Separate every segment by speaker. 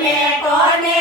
Speaker 1: કોને કોને?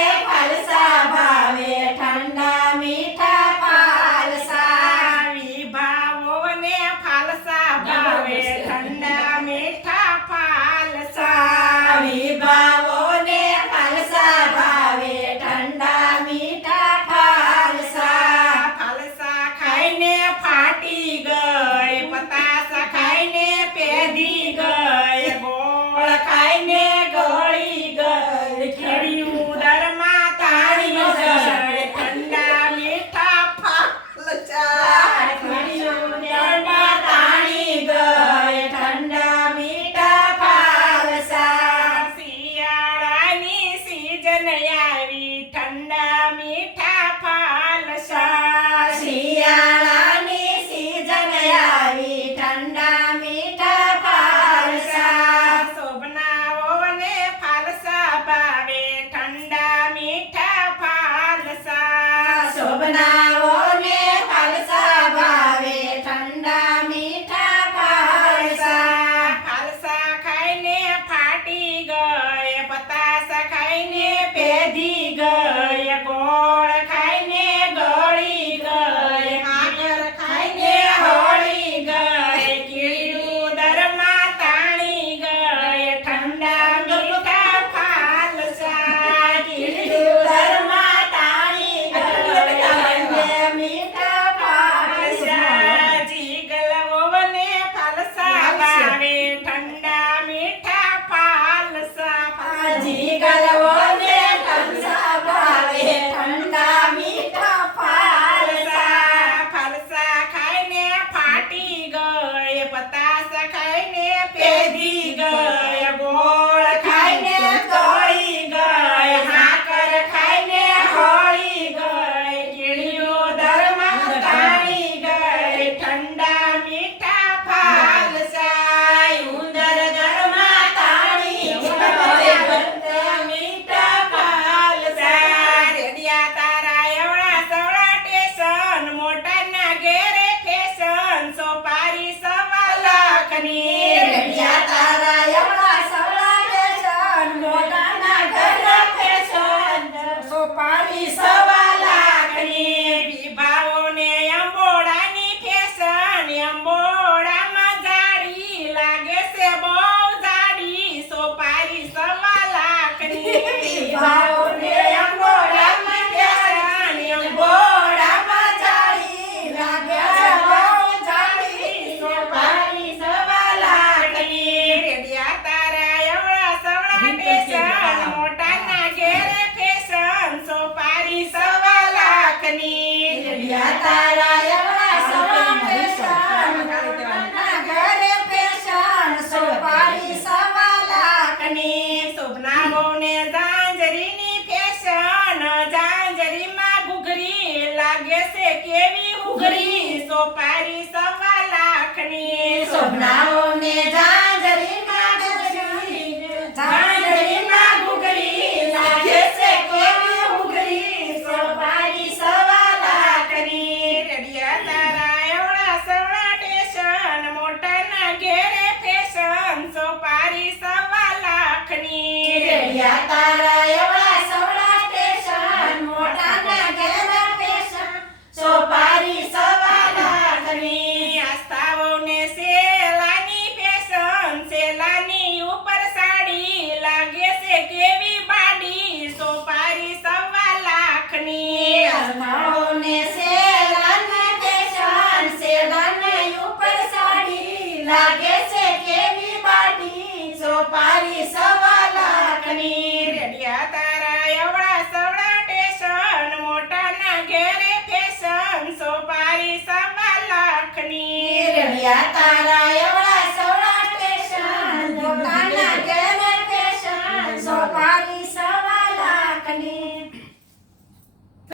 Speaker 1: ঠান্ডা মিঠা
Speaker 2: જગની તારા
Speaker 1: સુભના
Speaker 2: બહુને ઝાંઝરીની ફેશન. ઝાંઝરીમાં ઘૂઘરી લાગે છે કેવી ઉઘરી. સોપારી
Speaker 1: Yeah,